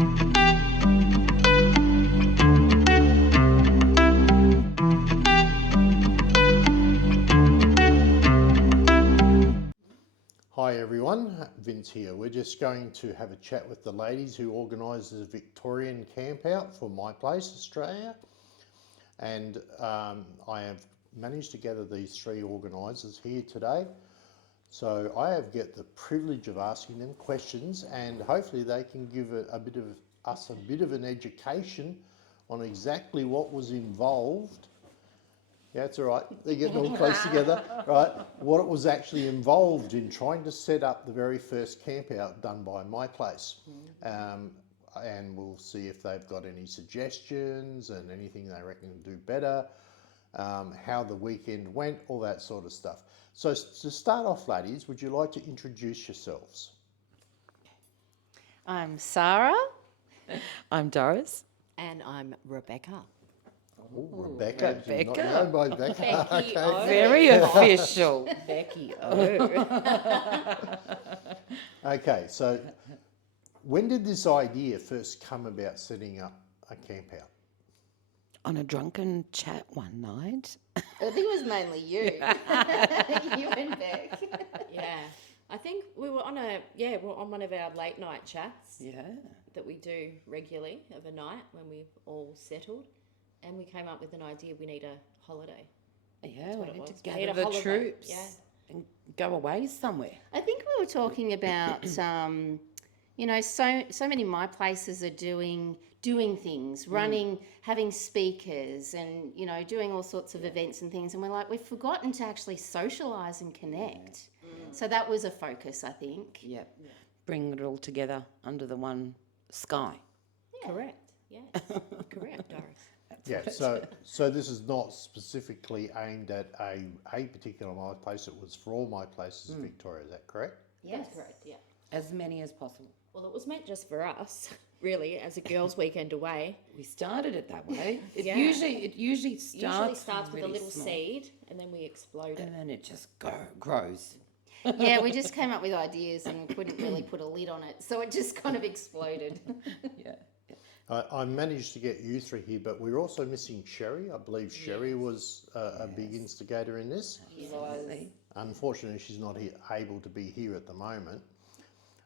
Hi everyone, Vince here. We're just going to have a chat with the ladies who organise the Victorian camp out for My Place Australia, and I have managed to gather these three organisers here today. So I have got the privilege of asking them questions, and hopefully they can give us a bit of an education on exactly what was involved. Yeah, it's all right. They're getting all close together, right? What it was actually involved in trying to set up the very first camp out done by My Place. And we'll see if they've got any suggestions and anything they reckon to do better, how the weekend went, all that sort of stuff. So to start off, ladies, would you like to introduce yourselves? I'm Sarah. I'm Doris. And I'm Rebecca. Oh, Rebecca. Rebecca. You're not known by Rebecca. Becky Okay. O. Very official. Becky O. Okay, so when did this idea first come about setting up a camp out? On a drunken chat one night. I think it was mainly you. You and Beck. Yeah. I think we're on one of our late night chats Yeah. that we do regularly of a night when we've all settled. And we came up with an idea, we need a holiday. Yeah, what we it need to was. We need gather a the holiday, troops yeah. and go away somewhere. I think we were talking about, you know, so many My Places are doing things, running, having speakers and, you know, doing all sorts of events and things. And we're like, we've forgotten to actually socialise and connect. So that was a focus, I think. Yep. Bring it all together under the one sky. Correct. Yes. Correct, Doris. Yeah, so this is not specifically aimed at a particular My Place. It was for all My Places in Victoria. Is that correct? Yes. That's correct, yeah. As many as possible. Well, it was meant just for us, really, as a girls' weekend away. We started it that way. It Yeah. usually Usually starts with really a little small, seed and then we explode it. and then it just grows. Yeah, we just came up with ideas and couldn't really put a lid on it. So it just kind of exploded. Yeah. I managed to get you three here, but we're also missing Sherry. I believe Sherry was a big instigator in this. Absolutely. Unfortunately, she's not able to be here at the moment.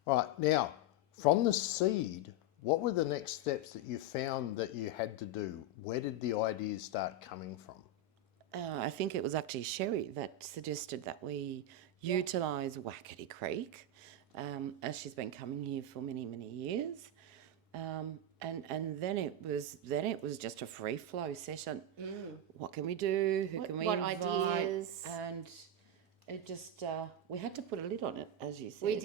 All right, now, from the seed, what were the next steps that you found that you had to do? Where did the ideas start coming from? I think it was actually Sherry that suggested that we utilise Wackety Creek, as she's been coming here for many, many years. And then it was just a free flow session. What can we do? Who can we invite? Ideas? And it just we had to put a lid on it, as you said. We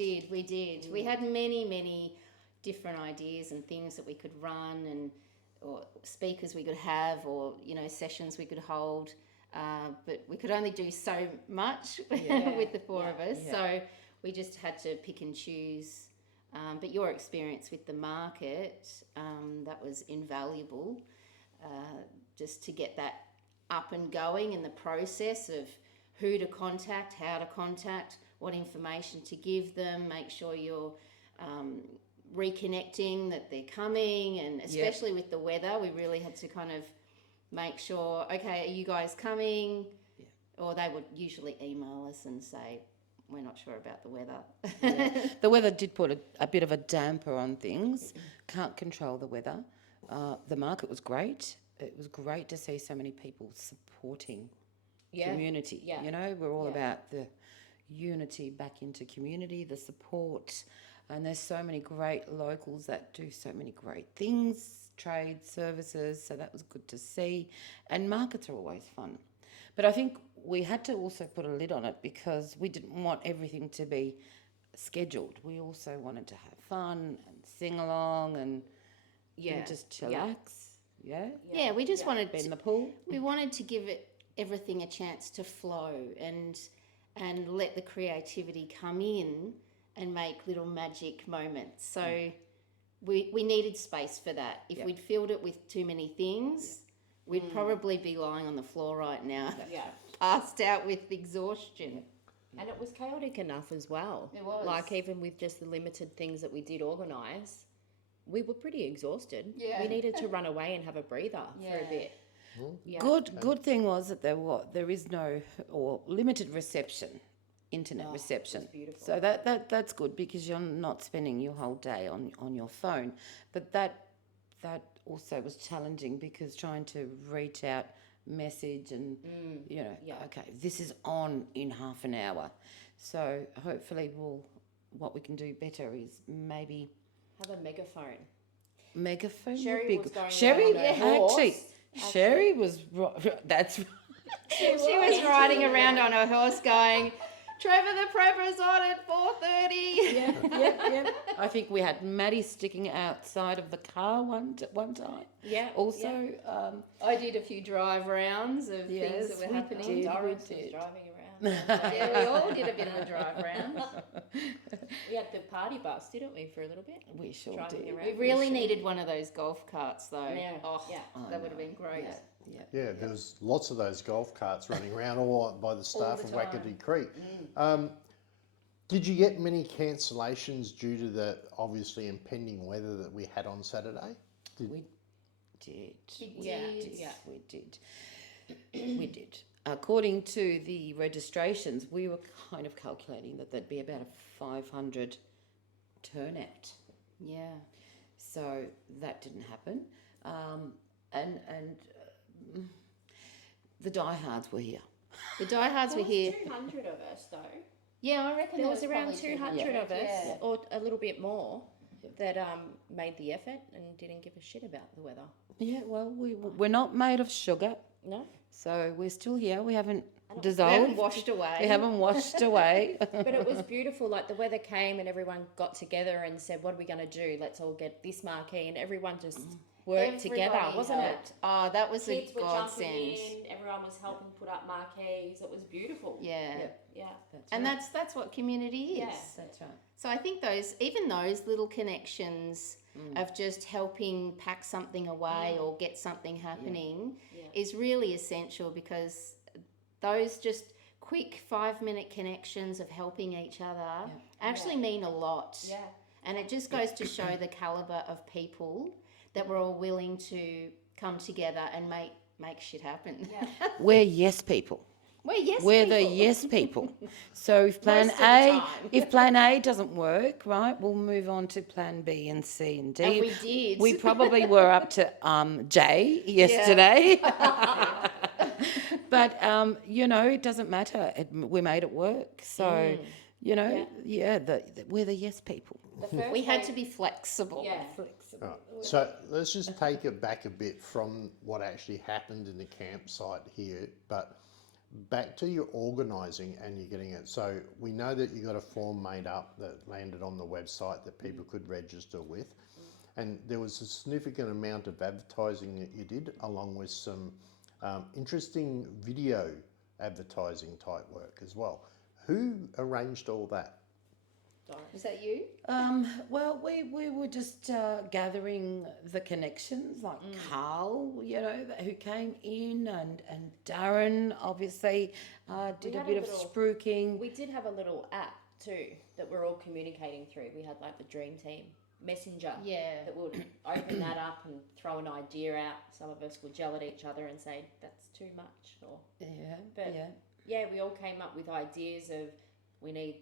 did. We had many different ideas and things that we could run and or speakers we could have or, you know, sessions we could hold. But we could only do so much with the four of us. Yeah. So we just had to pick and choose. But your experience with the market, that was invaluable, just to get that up and going in the process of who to contact, how to contact, what information to give them, make sure you're reconnecting that they're coming, and especially with the weather, we really had to kind of make sure, okay, are you guys coming? Yeah. Or they would usually email us and say, we're not sure about the weather. Yeah. The weather did put a bit of a damper on things. Can't control the weather. The market was great. It was great to see so many people supporting community. Yeah. You know, we're all about the unity back into community, the support. And there's so many great locals that do so many great things, trade, services. So that was good to see. And markets are always fun. But I think we had to also put a lid on it because we didn't want everything to be scheduled. We also wanted to have fun and sing along and just chillax. Yeah, we just wanted Be in the pool. we wanted to give everything a chance to flow and let the creativity come in and make little magic moments. So we needed space for that. If we'd filled it with too many things, we'd probably be lying on the floor right now, passed out with exhaustion. And it was chaotic enough as well. It was. Like, even with just the limited things that we did organise, we were pretty exhausted. Yeah. We needed to run away and have a breather for a Yeah. bit. Yeah. Good thing was that there is no or limited reception, internet reception. beautiful. So that's good because you're not spending your whole day on your phone. But that also was challenging because trying to reach out, message, and okay, this is on in half an hour. So hopefully what we can do better is maybe Have a megaphone. megaphone. Sherry would be was good. going Sherry, around on her horse, Sherry was that's She was riding around on her horse going, Trevor the Prepper's on at 4:30. yeah. I think we had Maddie sticking outside of the car one time. Yeah. Also, I did a few drive rounds of Yes, things that were we happening. did. Doris we was did. driving around. Yeah, we all did a bit of a drive round. We had the party bus, didn't we, for a little bit? we sure Driving did. around. We really needed one of those golf carts though. Yeah. Oh, Yeah. that would have been great. Yeah. Yeah, there was lots of those golf carts running around all by the staff of the time. Wackity Creek. Did you get many cancellations due to the obviously impending weather that we had on Saturday? We did. Yeah. We did. We did. According to the registrations, we were kind of calculating that there'd be about a 500 turnout. Yeah. So that didn't happen. The diehards were here. The diehards were here. 200 of us, though. Yeah, I reckon There was around probably 200 of us, Yeah. or a little bit more, that made the effort and didn't give a shit about the weather. Yeah, well, we're not made of sugar, No. so we're still here. We haven't We dissolved. haven't washed away. We haven't washed away. But it was beautiful. Like the weather came and everyone got together and said, "What are we going to do? Let's all get this marquee." And everyone just worked together, Everybody wasn't helped. it? Oh, that was Kids a were jumping godsend. in. Everyone was helping put up marquees. It was beautiful. Yeah. Yeah. And that's what community is. Yeah. That's right. So I think those little connections of just helping pack something away or get something happening is really essential, because those just quick 5-minute connections of helping each other actually mean a lot. Yeah. And it just goes to show the caliber of people that we're all willing to come together and make shit happen. Yeah. We're yes people. We're the yes people. So if plan Most of the A, time. if plan A doesn't work, right, we'll move on to plan B and C and D. And we did. We probably were up to J yesterday. But it doesn't matter. We made it work. So we're the yes people. We had to be flexible. Yeah. Right. So let's just take it back a bit from what actually happened in the campsite here, but back to your organising and you're getting it. So we know that you got a form made up that landed on the website that people could register with, and there was a significant amount of advertising that you did, along with some interesting video advertising type work as well. Who arranged all that? Was that you? Well, we were just gathering the connections, like Carl, who came in, and Darren obviously did a had bit a of little- spruiking. We did have a little app too that we're all communicating through. We had like the Dream Team Messenger Yeah. that would open that up and throw an idea out. Some of us would yell at each other and say, "That's too much," or But- yeah, we all came up with ideas of we need,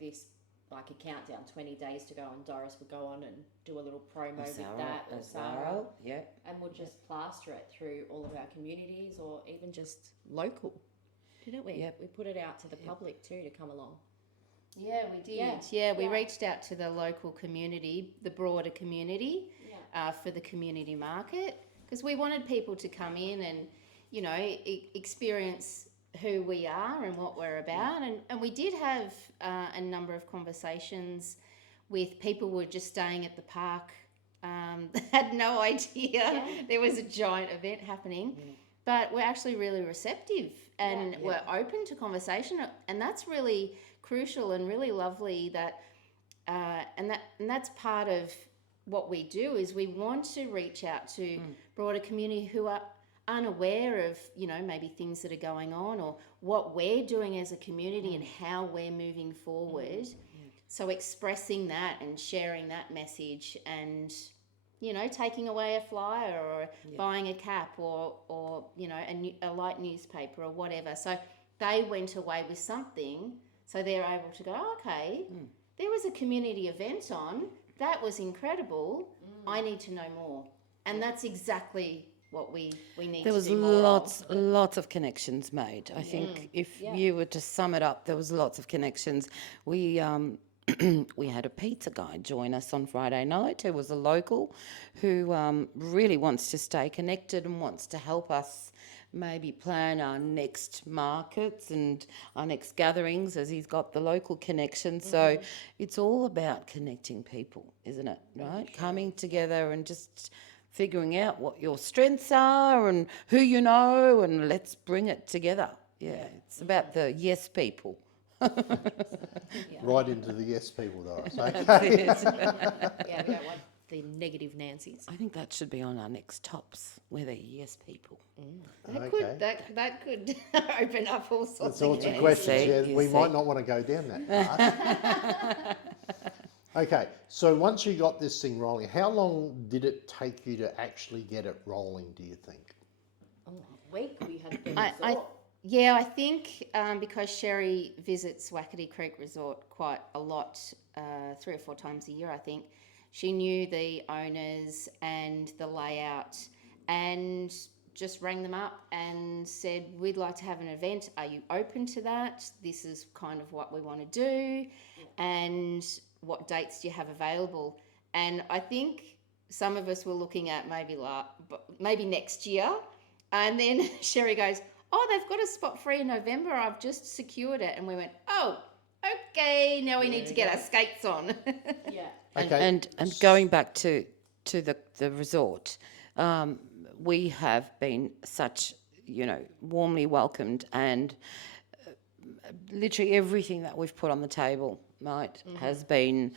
this, like a countdown, 20 days to go, and Doris would go on and do a little promo with that, or Sarah, yeah. and we'll just plaster it through all of our communities, or even just local, didn't we? Yep. We put it out to the public too to come along. Yeah, we did. Yeah. Yeah, we Yeah. reached out to the local community, the broader community, for the community market, because we wanted people to come in and, experience who we are and what we're about. And we did have a number of conversations with people who were just staying at the park, that had no idea there was a giant event happening. But we're actually really receptive and we're open to conversation, and that's really crucial and really lovely. And that's part of what we do, is we want to reach out to broader community who are unaware of maybe things that are going on, or what we're doing as a community and how we're moving forward. So expressing that and sharing that message and you know, taking away a flyer or buying a cap or you know, a light newspaper or whatever. So they went away with something, so they're able to go, okay, there was a community event on, that was incredible, I need to know more. And that's exactly what we need There to was do more lots of connections made. I think if you were to sum it up, there was lots of connections. We we had a pizza guy join us on Friday night who was a local who really wants to stay connected and wants to help us maybe plan our next markets and our next gatherings, as he's got the local connection. So it's all about connecting people, isn't it? Right? Coming together and just figuring out what your strengths are and who you know, and let's bring it together. Yeah, it's about the yes people. Right into the yes people, though. That's it. Yeah, we don't want the negative Nancy's. I think that should be on our next tops. We're the yes people. That could open up all sorts That's sorts of of questions. see, Yeah, you we see. might not want to go down that path. Okay, so once you got this thing rolling, how long did it take you to actually get it rolling, do you think? A week we had the I resort. Yeah, I think because Sherry visits Wackety Creek Resort quite a lot, 3 or 4 times a year, I think, she knew the owners and the layout and just rang them up and said, we'd like to have an event. Are you open to that? This is kind of what we want to do. And what dates do you have available? And I think some of us were looking at maybe next year. And then Sherry goes, oh, they've got a spot free in November. I've just secured it. And we went, oh, okay, now we need to get our skates on. Yeah. Okay. And going back to the resort, we have been such, warmly welcomed, and literally everything that we've put on the table, right, has been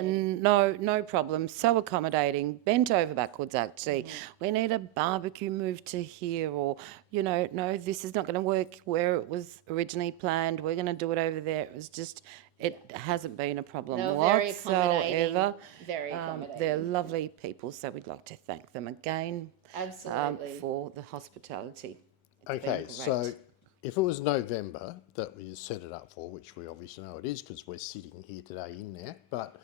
no problem, so accommodating, bent over backwards actually. We need a barbecue moved to here, or, no, this is not going to work where it was originally planned. We're going to do it over there. It was just, it hasn't been a problem They were very accommodating. whatsoever. Very accommodating. They're lovely people, so we'd like to thank them again Absolutely. for the hospitality. It's Okay, been so great. if it was November that we set it up for, which we obviously know it is because we're sitting here today in there, but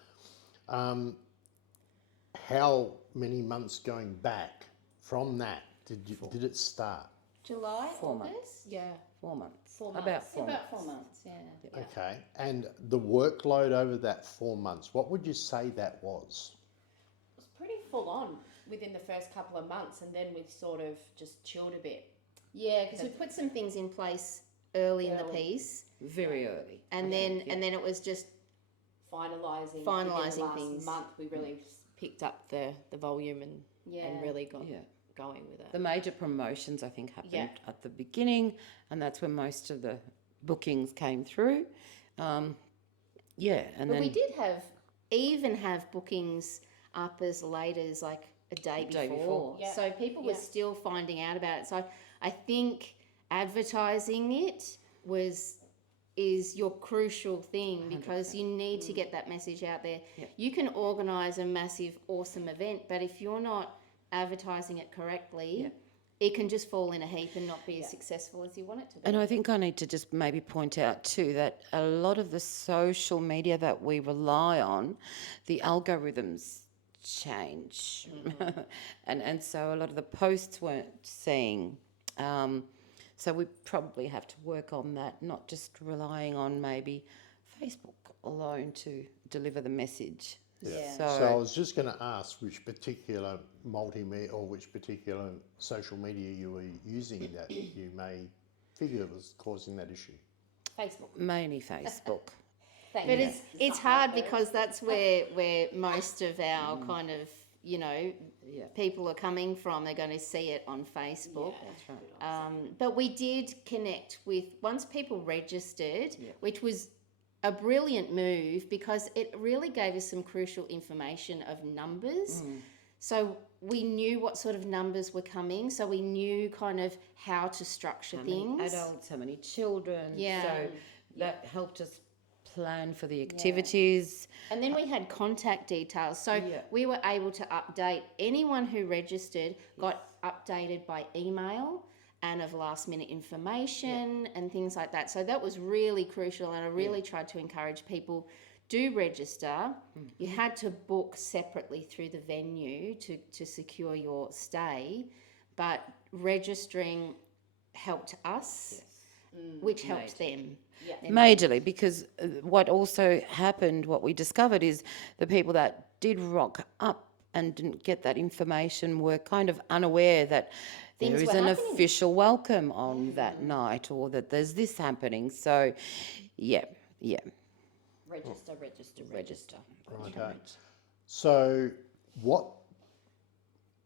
how many months going back from that did it start? July, 4 August? months. Yeah. 4 months. 4 months. About 4 months. About 4 months, yeah. Okay, and the workload over that 4 months, what would you say that was? It was pretty full on within the first couple of months, and then we sort of just chilled a bit. Yeah, because we put some things in place early in the piece, Very early. and then it was just Finalising Finalising within the last things. month, we really picked up the volume and really got going with it. The major promotions, I think, happened Yeah. at the beginning, and that's when most of the bookings came through. And But then we did have bookings up as late as like a day before. Yeah. So people were still finding out about it. So I think advertising it is your crucial thing, because you need to get that message out there. Yep. You can organise a massive, awesome event, but if you're not advertising it correctly, it can just fall in a heap and not be as successful as you want it to be. And I think I need to just maybe point out too that a lot of the social media that we rely on, the algorithms change. and so a lot of the posts weren't seeing. So we probably have to work on that, not just relying on maybe Facebook alone to deliver the message. Yeah. So I was just going to ask which particular multimedia or which particular social media you were using that you may figure was causing that issue. Facebook. Mainly Facebook. Thank But you. it's hard because that's where most of our kind of, people are coming from. They're going to see it on Facebook. That's right. But we did connect with, once people registered, which was a brilliant move because it really gave us some crucial information of numbers. So we knew what sort of numbers were coming, so we knew kind of how to structure How things. many adults, how many children. Yeah. So that helped us plan for the activities. And then we had contact details. So Yeah. we were able to update anyone who registered, got updated by email and of last minute information and things like that. So that was really crucial, and I really tried to encourage people do register. You had to book separately through the venue to secure your stay, but registering helped us, which helped them. Majorly, because what also happened, what we discovered is the people that did rock up and didn't get that information were kind of unaware that there Things is were an happening. official welcome on that night, or that there's this happening. So, yeah. Register. Righto. So what,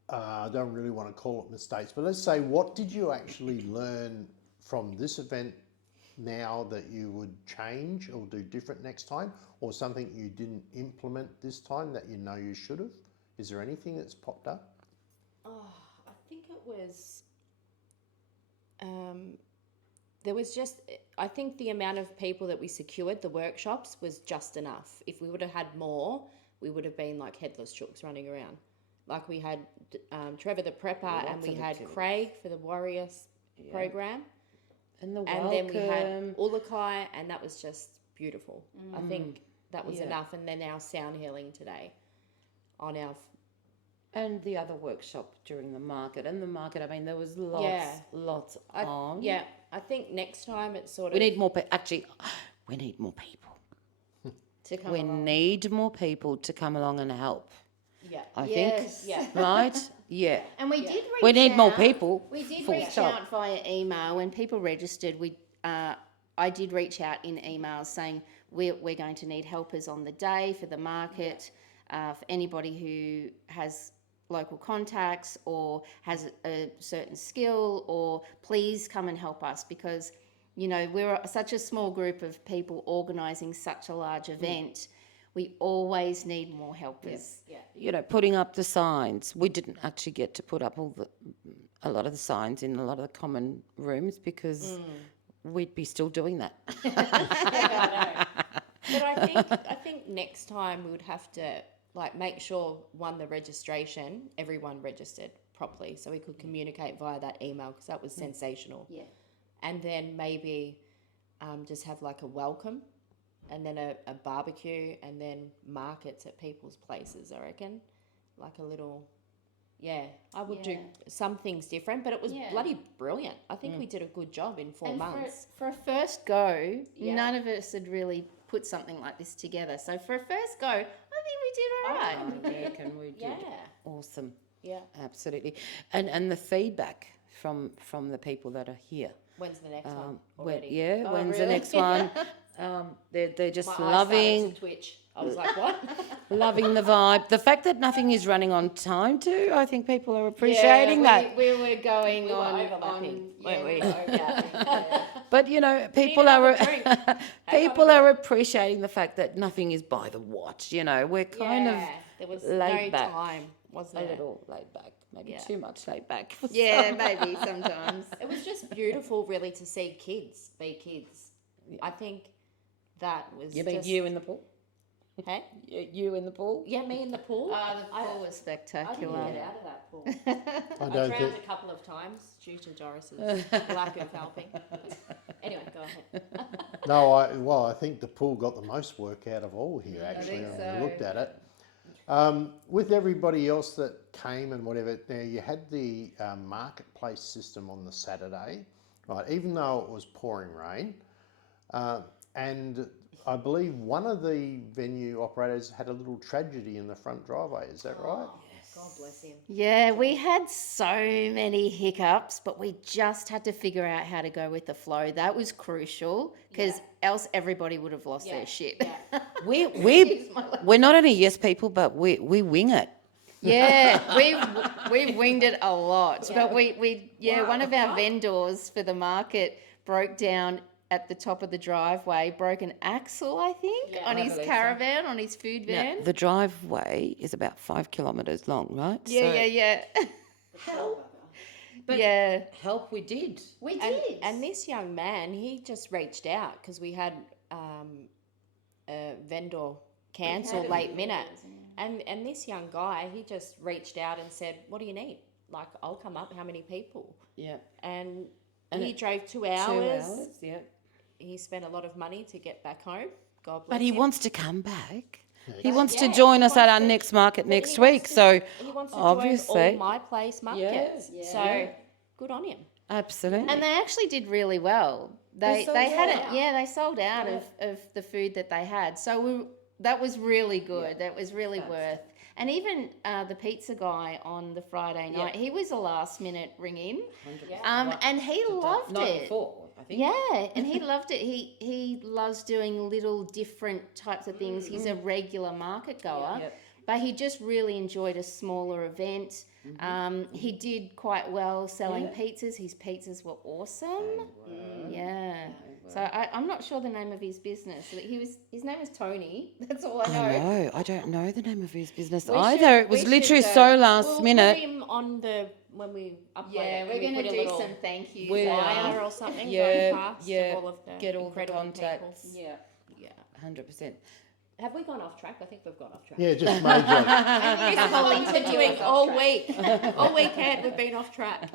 I don't really want to call it mistakes, but let's say, what did you actually learn from this event now that you would change or do different next time, or something you didn't implement this time that you know you should have? Is there anything that's popped up? I think it was. There was just. I think the amount of people that we secured, the workshops, was just enough. If we would have had more, we would have been like headless chooks running around. Like we had Trevor the Prepper, and we had Craig for the Warriors program. And the And then we had Ulakai, and that was just beautiful. I think that was enough. And then our sound healing today on our... And the other workshop during the market. And the market, I mean, there was lots on. Yeah, I think next time it's sort of... We need more people. Actually, we need more people. To come We along. need more people to come along and help. Yeah. I Yes. think. Right? Yeah. And we did reach We need more out. people. We did full reach stop. out via email. When people registered, I did reach out in emails saying we're going to need helpers on the day for the market, for anybody who has local contacts or has a certain skill, or please come and help us, because, you know, we're such a small group of people organising such a large event. We always need more helpers. Yeah. You know, putting up the signs. We didn't actually get to put up a lot of the signs in a lot of the common rooms because we'd be still doing that. I know. But I think next time we would have to like make sure everyone registered properly, so we could communicate via that email, because that was sensational. Yeah. And then maybe just have like a welcome, and then a barbecue, and then markets at people's places. I reckon, like a little. Yeah, I would do some things different, but it was bloody brilliant. I think we did a good job in 4 months. For a first go, none of us had really put something like this together. So for a first go, I think we did all right. I reckon we did awesome. Yeah. Absolutely. And the feedback from the people that are here. When's the next one? When, Already? when's the really? next one? They're just My eyes loving started to twitch. I was like, what? loving the vibe. The fact that nothing is running on time too, I think people are appreciating that. We were going We were on overlapping, weren't we? overlapping. But you know, people another are drink. people are appreciating the fact that nothing is by the watch. You know, we're kind of there was laid no back. time, wasn't a it? little laid back, maybe too much laid back. Yeah, maybe sometimes. It was just beautiful, really, to see kids be kids. I think that was. You mean just, you in the pool? Hey? You in the pool? Yeah, me in the pool. The pool was I didn't spectacular. get out of that pool. I I don't drowned think. a couple of times due to Doris's lack of helping. Anyway, go ahead. No, I think the pool got the most work out of all here, actually, think when we so. looked at it. With everybody else that came and whatever, now you had the marketplace system on the Saturday, right, even though it was pouring rain. And I believe one of the venue operators had a little tragedy in the front driveway, is that right? God bless him. Yeah, we had so many hiccups, but we just had to figure out how to go with the flow. That was crucial, because else everybody would have lost their shit. Yeah. We're not only yes people, but we wing it. Yeah, we've winged it a lot. But one of our vendors for the market broke down at the top of the driveway, broke an axle, I think, on his caravan, on his food van. Now, the driveway is about 5 kilometres long, right? Yeah. But Yeah. help we did. We did. And this young man, he just reached out because we had a vendor cancel late minute. And this young guy, he just reached out and said, "What do you need? Like, I'll come up. How many people?" Yeah. And And he drove 2 hours. 2 hours, yeah. He spent a lot of money to get back home. God bless But he him. wants to come back. He Yeah. wants to Yeah, join he us at wants our to- next market But next he wants week. to- So he wants to obviously, join all my place markets. Yeah, So yeah. good on him. absolutely. And they actually did really well. They sold had out. it. Yeah, they sold out Yeah. of the food that they had. So that was really good. Yeah. That was really That's worth. And even the pizza guy on the Friday night, he was a last minute ring in, 100%. and he loved Night it. before, I think. Yeah, and he loved it. He loves doing little different types of things. He's a regular market goer, Yep. but he just really enjoyed a smaller event. He did quite well selling Yeah. pizzas. His pizzas were awesome. Yeah. So I'm not sure the name of his business. His name is Tony. That's all I know. I know. I don't know the name of his business We either. should- It was we literally should, so last We'll minute. put him on when we upload Yeah, it. we're Can we going to put a do little some thank yous. We are. flyer or something Yeah, going past yeah. of all of the Get all the incredible contacts. people. Yeah, Yeah. 100%. Have we gone off track? I think we've gone off track. Yeah, just major. This whole interview Doing is all off track. week, all weekend we've been off track.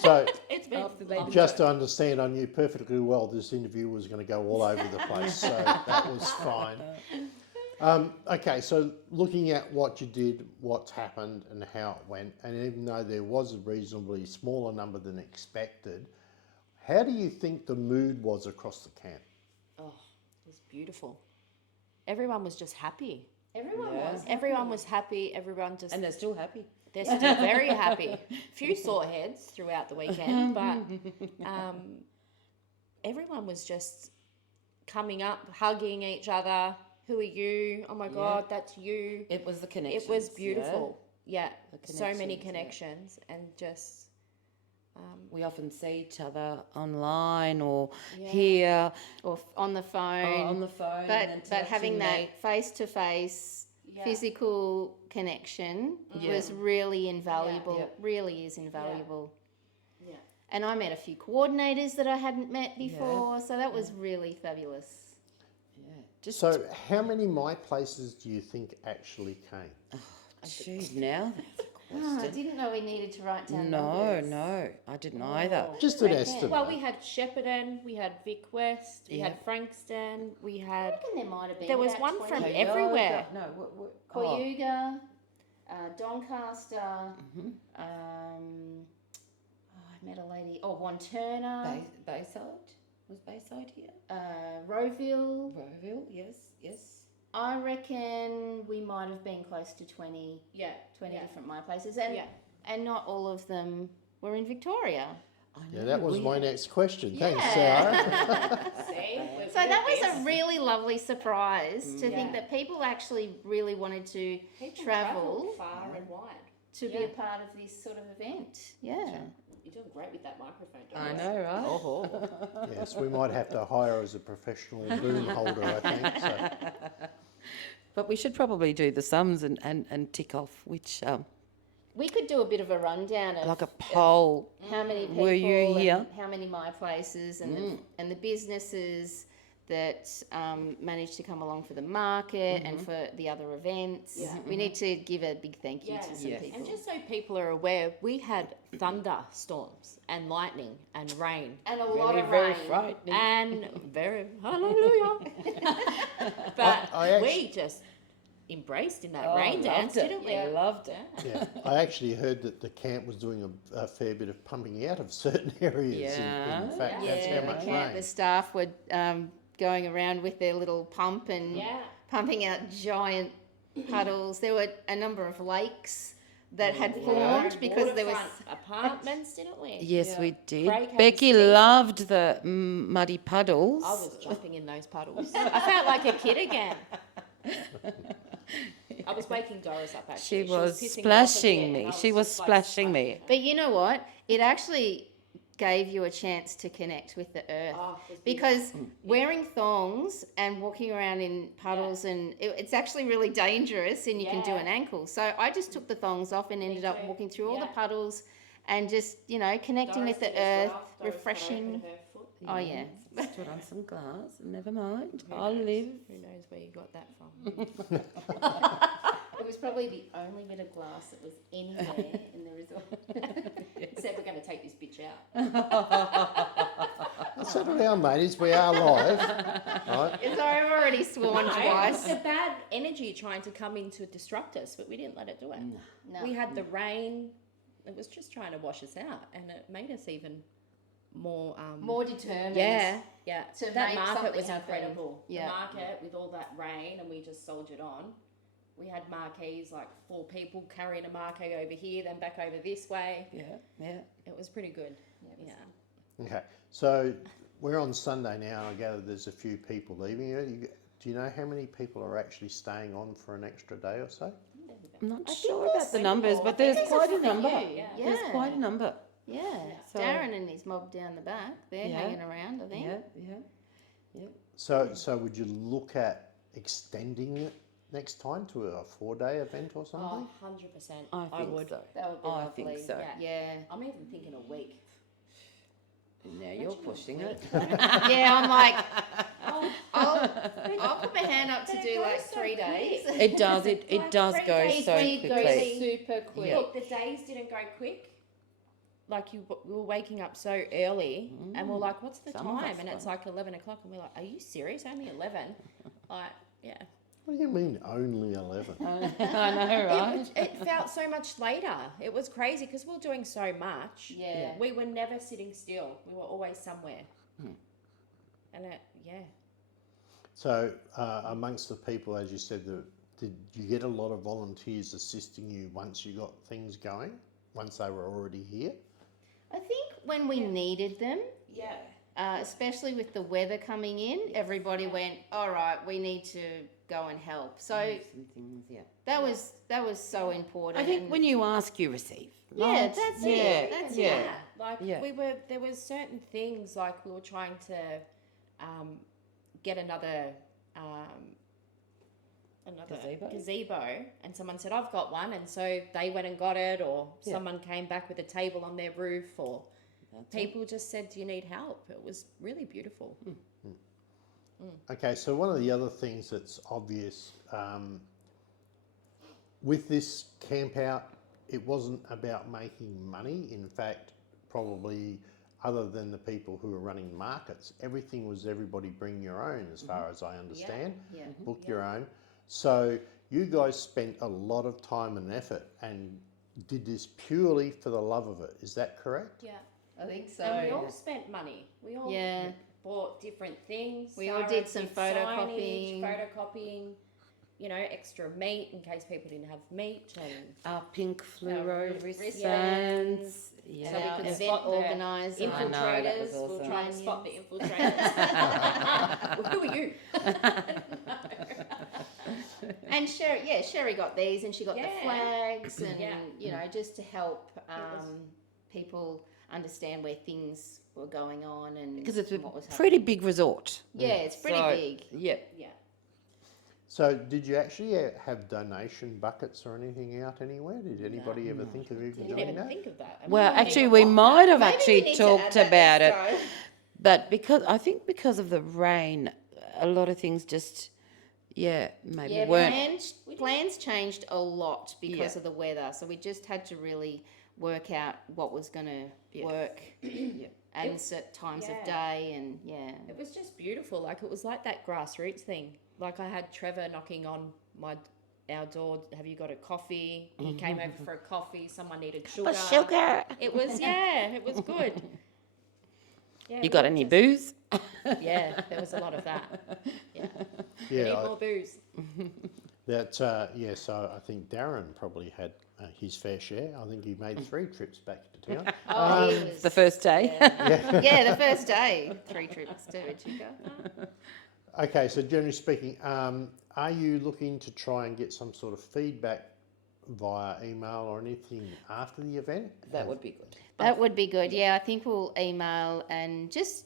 So It's been After they long. just to understand, I knew perfectly well this interview was going to go all over the place, so that was fine. Okay, so looking at what you did, what's happened and how it went, and even though there was a reasonably smaller number than expected, how do you think the mood was across the camp? Oh, it was beautiful. Everyone was just happy. Everyone Yeah. was. Everyone was happy. Everyone just. And they're still happy. They're still very happy. Few sore heads throughout the weekend, but everyone was just coming up, hugging each other. Who are you? Oh my God, that's you. It was the connection. It was beautiful. Yeah, The so many connections, connections and just. We often see each other online or Yeah. here Or on the phone. or on the phone. and then But having touching that face to face Yeah. physical connection was really invaluable. Yeah. Really is invaluable. Yeah. And I met a few coordinators that I hadn't met before, so that was really fabulous. Yeah. Just So how many My Places do you think actually came? Jeez, now that's a I question. didn't know we needed to write down No, numbers. no, I didn't either. Just an Reckon. estimate. Well, we had Shepparton, we had Vic West, we Yeah. had Frankston, we I had. reckon there might have been There was about one 20. from Okay, everywhere. No, what? Cayuga, Doncaster, Mm-hmm. I met a lady, Wanturna, Bayside? Was Bayside here? Rowville. Rowville, yes, yes. I reckon we might have been close to 20 Yeah. different My Places, and Yeah. and not all of them were in Victoria. I Yeah, know, that was we my had- next question. Thanks, Yeah. Sarah. See? So that was a really lovely surprise to think Yeah. that people actually really wanted to People travel far and wide. to be Yeah. a part of this sort of event. Yeah. You're doing great with that microphone, I Doris. know, right? Yes, we might have to hire as a professional boom holder, I think. So. But we should probably do the sums and tick off which, We could do a bit of a rundown of like a poll. how many people Were you and here? how many My Places and the businesses that managed to come along for the market and for the other events. Yeah. We need to give a big thank you Yeah. to some Yes. people. And just so people are aware, we had thunderstorms and lightning and rain And a lot Very, of very rain. frightening. and very hallelujah. But I we just embraced in that Oh, rain dance, loved it. didn't we? Yeah, loved it. Yeah, I actually heard that the camp was doing a fair bit of pumping out of certain areas. Yeah. In fact, that's Yeah, how the much camp, rain. the staff were going around with their little pump and Yeah. pumping out giant puddles. There were a number of lakes that had We formed had because there was. waterfront apartments, didn't we? Yes, Yeah. we did. Craig had Becky his feet. loved the muddy puddles. I was jumping in those puddles. I felt like a kid again. I was waking Doris up actually. She was pissing me off a splashing bit, me. and I She was was just, like, splashing me. But you know what? It actually gave you a chance to connect with the earth. Oh, it was Because wearing thongs and walking around in puddles and it's actually really dangerous and you can do Yeah. an ankle. So I just took the thongs off and ended up too. walking through all the Yeah. puddles and just, connecting Doris with the did as earth, well. Doris got refreshing. over her foot. Oh, yeah. Stood on some glass. Never mind. I'll live. Who knows where you got that from? It was probably the only bit of glass that was anywhere in the resort. Except we're going to take this bitch out. Settle down, ladies. We are live. Right? So I've already sworn twice. It's a bad energy trying to come in to disrupt us, but we didn't let it do it. No. We had the rain. It was just trying to wash us out, and it made us even more... More determined. Yeah. To That make market something was happen. incredible. Yeah. The market with all that rain, and we just soldiered on. We had marquees, like 4 people carrying a marquee over here, then back over this way. Yeah. It was pretty good. Yeah. Okay. So we're on Sunday now, and I gather there's a few people leaving. Do you know how many people are actually staying on for an extra day or so? I'm not I think sure there's about the numbers, more. but I think there's there's quite a a number. few, yeah. There's quite a number. Yeah. So- Darren and his mob down the back, they're Yeah. hanging around, I think. Yeah. So would you look at extending it next time to a 4-day event or something? Oh, 100%. I think would. so. That would be I lovely. think so. Yeah. I'm even thinking a week. Now you're pushing it. Yeah, I'm like, I'll put my hand up to But it do goes like so 3 days. quick. It does. It Like does 3 go days so It goes quickly. super quick. Yeah. Look, the days didn't go quick. Like we were waking up so early, and we're like, "What's the Some of time?" us And it's were. like 11 o'clock, and we're like, "Are you serious? Only 11?" Like, yeah. What do you mean only 11? I know, right? It felt so much later. It was crazy because we were doing so much. Yeah. We were never sitting still. We were always somewhere. And So amongst the people, as you said, did you get a lot of volunteers assisting you once you got things going, once they were already here? I think when we needed them, yeah. especially with the weather coming in, everybody went, all right, we need to go and help. So Some things, yeah. that was so important. I think and- when you ask, you receive. Yeah, right? that's yeah. it. That's yeah. it. Like Yeah. there was certain things like we were trying to get another gazebo, and someone said I've got one, and so they went and got it, or Yeah. someone came back with a table on their roof, or That's it. people just said, "Do you need help?" It was really beautiful. Okay, so one of the other things that's obvious with this camp out, it wasn't about making money. In fact, probably other than the people who were running markets, everything was everybody bring your own, as far as I understand. Yeah. Book your own. So you guys spent a lot of time and effort and did this purely for the love of it. Is that correct? Yeah, I think so. and we all spent money. We all bought different things. We all did some photocopying. Photocopying. You know, extra meat in case people didn't have meat, and Our pink fluoro wristbands. wristbands. Yeah. So we Our could event spot the organiser. I know, that infiltrators. was We'll awesome. try and spot the infiltrators. Well, who are you? And Sherry got these, and she got the Yeah. flags, and Yeah. you know, just to help was- people understand where things were going on and Because it's a what was pretty big resort. happening. Yeah, it's pretty So, big. Yep. Yeah. So did you actually have donation buckets or anything out anywhere? Did anybody ever think of even Didn't doing even that? think of that. Well, didn't actually, even we want might have Maybe we actually need to talked add that about it, next time. but because of the rain, a lot of things just, maybe Yeah, weren't. plans changed a lot because Yeah. of the weather, so we just had to really work out what was going to work and set times of day, and It was just beautiful. Like, it was like that grassroots thing. Like, I had Trevor knocking on our door. Have you got a coffee? He came over for a coffee. Someone needed sugar. Sugar. It was it was good. Yeah, You we got were any just- booze? Yeah, there was a lot of that. Yeah, we Yeah, need I- more booze. so I think Darren probably had his fair share. I think he made 3 trips back to town. oh, he was, The first day. the first day, 3 trips to Echuca. Okay, so generally speaking, are you looking to try and get some sort of feedback via email or anything after the event? That would be good. That would be good. Yeah, I think we'll email and just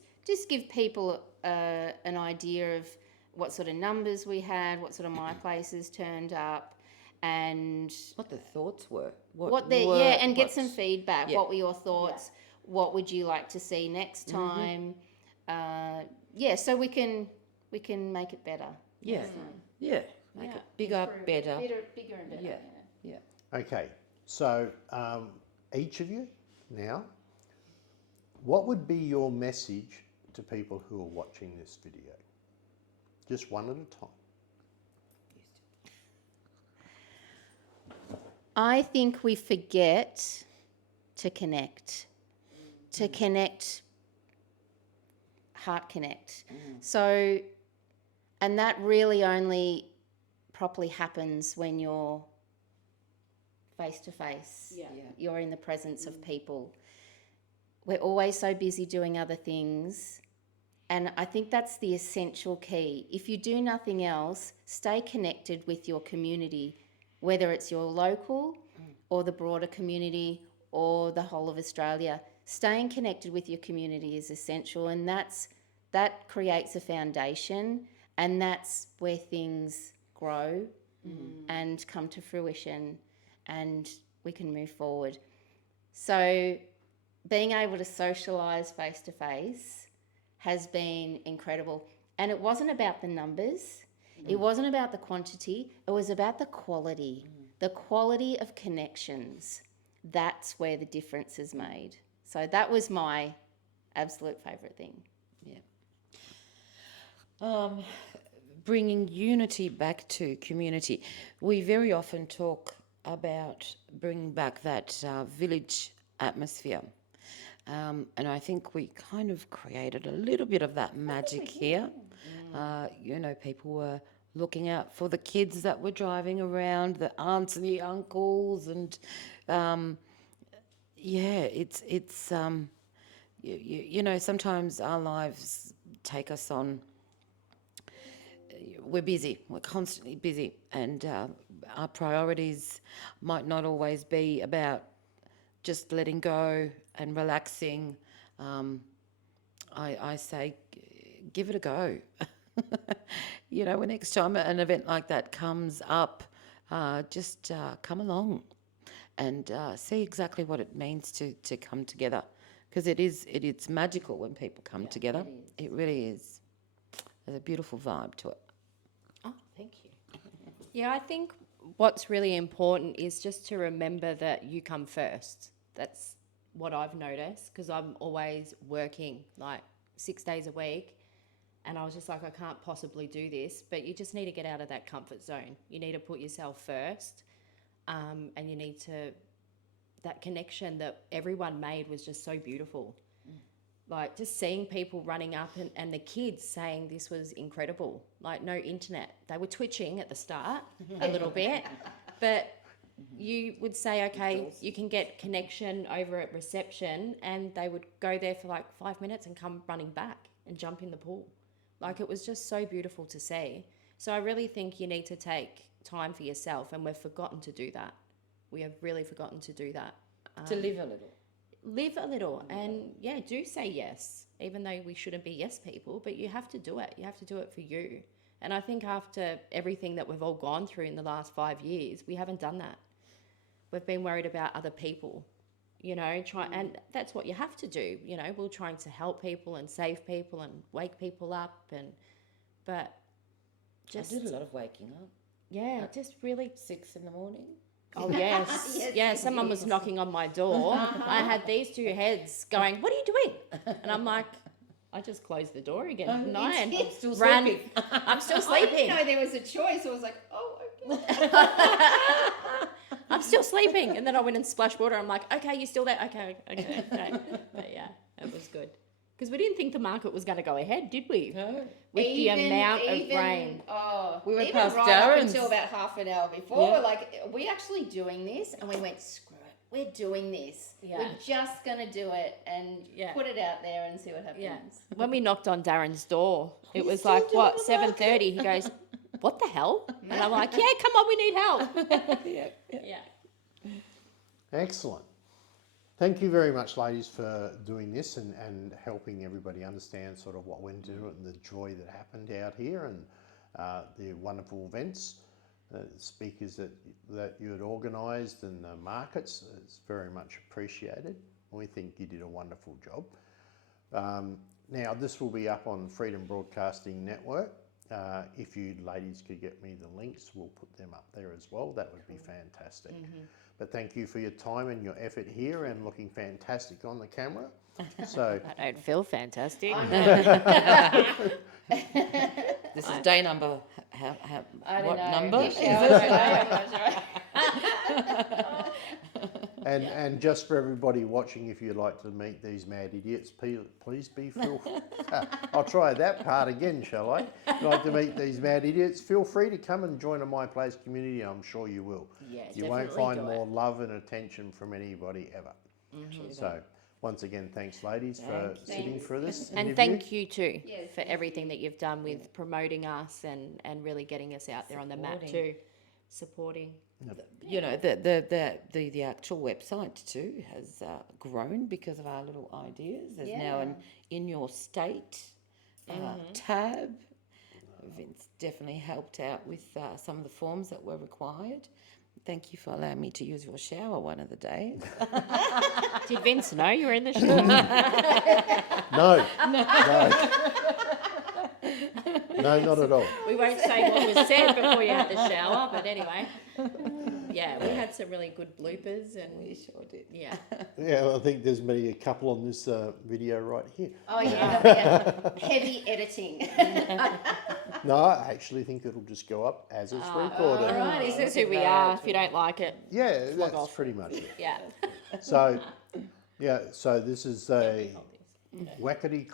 give people an idea of what sort of numbers we had, what sort of my places turned up, and What the thoughts were. and get some feedback. Yeah. What were your thoughts? What would you like to see next time? so we can make it better. Yeah. Yeah. Make it bigger, better. Bigger and better. Yeah. Yeah. Okay, so each of you now, what would be your message to people who are watching this video? Just one at a time. I think we forget to connect, heart connect. So, and that really only properly happens when you're face to face. You're in the presence of people. We're always so busy doing other things. And I think that's the essential key. If you do nothing else, stay connected with your community, whether it's your local or the broader community or the whole of Australia. Staying connected with your community is essential, and that creates a foundation, and that's where things grow and come to fruition, and we can move forward. So being able to socialise face to face has been incredible. And it wasn't about the numbers, it wasn't about the quantity, it was about the quality. The quality of connections, that's where the difference is made. So that was my absolute favourite thing. Yeah. Bringing unity back to community. We very often talk about bringing back that village atmosphere. And I think we kind of created a little bit of that magic here. People were looking out for the kids that were driving around, the aunts and the uncles, and sometimes our lives take us on. We're busy. We're constantly busy, and our priorities might not always be about just letting go and relaxing. I say, give it a go. Next time an event like that comes up, just come along and see exactly what it means to come together, because it's magical when people come together. It really is. There's a beautiful vibe to it. Oh, thank you. Yeah, I think what's really important is just to remember that you come first. That's what I've noticed, because I'm always working like 6 days a week. And I was just like, I can't possibly do this. But you just need to get out of that comfort zone. You need to put yourself first. And you need to, that connection that everyone made was just so beautiful. Like just seeing people running up and the kids saying this was incredible. Like no internet. They were twitching at the start a little bit. But you would say, okay, you can get connection over at reception. And they would go there for like 5 minutes and come running back and jump in the pool. Like it was just so beautiful to see. So I really think you need to take time for yourself, and we've forgotten to do that. We have really forgotten to do that. To live a little. Live a little, and do say yes, even though we shouldn't be yes people, but you have to do it. You have to do it for you. And I think after everything that we've all gone through in the last 5 years, we haven't done that. We've been worried about other people. And that's what you have to do. We're trying to help people and save people and wake people up, but just I did a lot of waking up. Yeah, just really 6 a.m. Oh yes, yes. Someone was knocking on my door. I had these two heads going, "What are you doing?" And I'm like, I just closed the door again at 9. I'm still sleeping. I'm still I sleeping. didn't know there was a choice. I was like, oh, okay. I'm still sleeping. And then I went and splashed water. I'm like, okay, you still there? Okay. But yeah, it was good. Because we didn't think the market was going to go ahead, did we? No. With the amount of rain. Oh, We were even past right up Darren's. until about half an hour before. We're like, are we actually doing this? And we went, screw it. We're doing this. Yeah. We're just going to do it and put it out there and see what happens. Yeah. When we knocked on Darren's door, it was still like, doing what, the market? 7:30? He goes, what the hell? And I'm like, yeah, come on, we need help. Yeah. Excellent. Thank you very much, ladies, for doing this and helping everybody understand sort of what went into it and the joy that happened out here and the wonderful events, speakers that you had organised and the markets. It's very much appreciated. We think you did a wonderful job. now this will be up on Freedom Broadcasting Network. If you ladies could get me the links, we'll put them up there as well. That would be fantastic. But thank you for your time and your effort here, and looking fantastic on the camera. So I don't feel fantastic. This is day number. I don't What know. number? You shower today, I'm not sure. and just for everybody watching, if you'd like to meet these mad idiots, please be feel. I'll try that part again, shall I? If you'd like to meet these mad idiots, feel free to come and join a My Place community. I'm sure you will. Yeah, You won't definitely find do more it. love and attention from anybody ever. So once again, thanks ladies for sitting for this And interview. thank you too Yes, for everything that you've done with promoting us and really getting us out there on the map Supporting. too. Supporting. You know, the actual website too has grown because of our little ideas. There's now an in your state tab. Vince definitely helped out with some of the forms that were required. Thank you for allowing me to use your shower one of the days. Did Vince know you were in the show? No, not at all. We won't say what was said before you had the shower, but anyway. Yeah, we had some really good bloopers and We sure did. yeah. Yeah, well, I think there's maybe a couple on this video right here. Oh yeah. Heavy editing. No, I actually think it'll just go up as it's recorded. All right, this is who we are. If you don't like it, Yeah, that's off. pretty much it. yeah. So, so this is a Wackety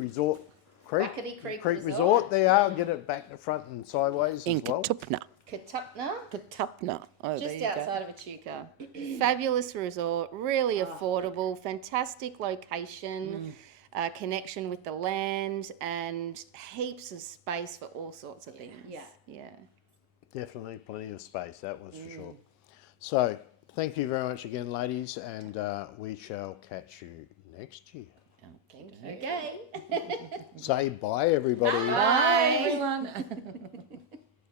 Resort Creek. Wackety Creek Resort. Resort. They are. Get it back to front and sideways In as well. Katupna. Katupna, Oh, there just you go. outside of Echuca. Fabulous resort, really affordable, fantastic location, connection with the land, and heaps of space for all sorts of things. Yeah. Definitely plenty of space, that was for sure. So, thank you very much again, ladies, and we shall catch you next year. Thank you. Okay. Say bye, everybody. Bye, everyone.